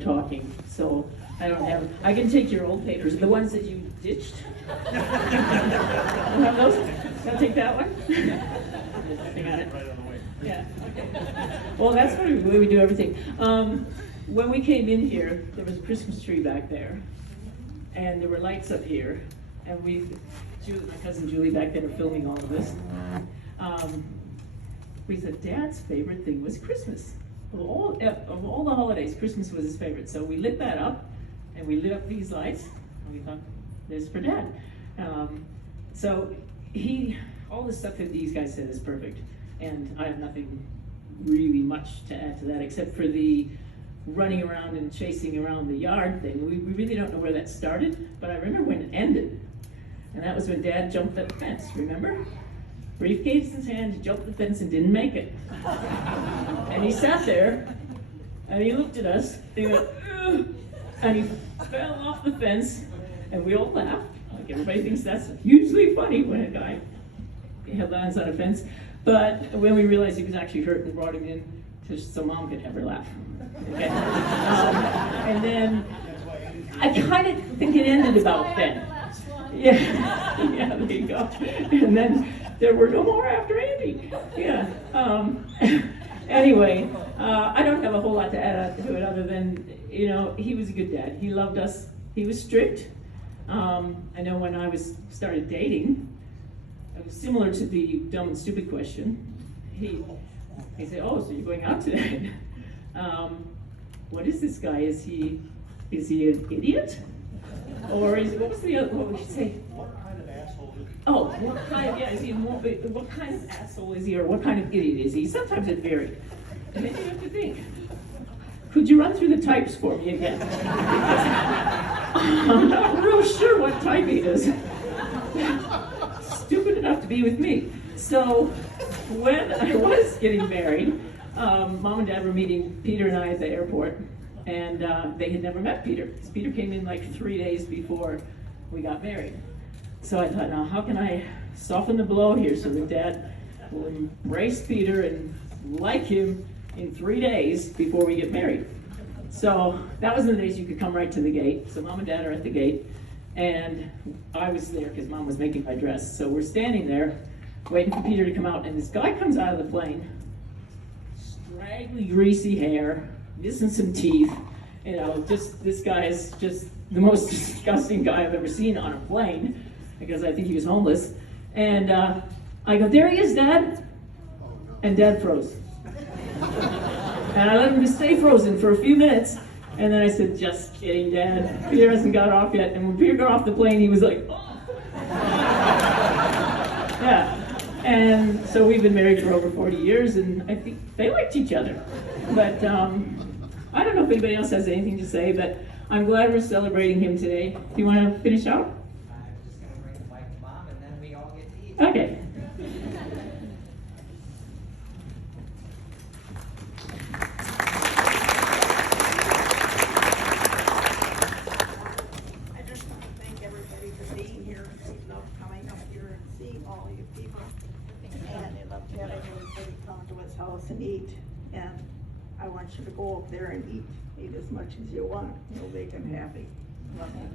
talking, so I don't have, I can take your old papers, the ones that you ditched. You have those? Can I take that one? I got it. Yeah, okay. Well, that's the way we do everything. When we came in here, there was a Christmas tree back there, and there were lights up here, and my cousin Julie back then are filming all of this. We said Dad's favorite thing was Christmas. Of all the holidays, Christmas was his favorite. So we lit that up, and we lit up these lights, and we thought, this is for Dad. So all the stuff that these guys said is perfect, and I have nothing really much to add to that, except for the running around and chasing around the yard thing. We really don't know where that started, but I remember when it ended, and that was when Dad jumped that fence, remember? Briefcase in his hand, he jumped the fence and didn't make it. And he sat there, and he looked at us, and he went, ugh, and he fell off the fence, and we all laughed. Like everybody thinks that's hugely funny when a guy lands on a fence. But when we realized he was actually hurt, we brought him in so Mom could have her laugh. Okay? And then I kind of think it ended about then. Yeah, yeah, there you go. And then there were no more after Andy. Yeah. Anyway, I don't have a whole lot to add to it other than, he was a good dad. He loved us. He was strict. I know when I started dating, it was similar to the dumb and stupid question. He said, "Oh, so you're going out today? What is this guy? Is he an idiot? Or what would you say? What kind of asshole is he? Oh, what kind of asshole is he, or what kind of idiot is he?" Sometimes it varied. And then you have to think, could you run through the types for me again? I'm not real sure what type he is. Stupid enough to be with me. So when I was getting married, Mom and Dad were meeting Peter and I at the airport, and they had never met Peter. Peter came in like 3 days before we got married. So I thought, now how can I soften the blow here so that Dad will embrace Peter and like him in 3 days before we get married. So that was in the days you could come right to the gate. So Mom and Dad are at the gate, and I was there because Mom was making my dress. So we're standing there waiting for Peter to come out, and this guy comes out of the plane, straggly, greasy hair, missing some teeth. This guy is just the most disgusting guy I've ever seen on a plane, because I think he was homeless. And I go, "There he is, Dad." And Dad froze. And I let him just stay frozen for a few minutes. And then I said, "Just kidding, Dad. Peter hasn't got off yet." And when Peter got off the plane, he was like, "Oh." Yeah. And so we've been married for over 40 years, and I think they liked each other. But I don't know if anybody else has anything to say, but I'm glad we're celebrating him today. Do you want to finish out? I'm just going to bring the mic to Mom, and then we all get to eat. Okay. I just want to thank everybody for being here. We love coming up here and seeing all you people. And I love having everybody come to his house and eat. And I want you to go up there and eat as much as you want. You'll make him happy. Love you.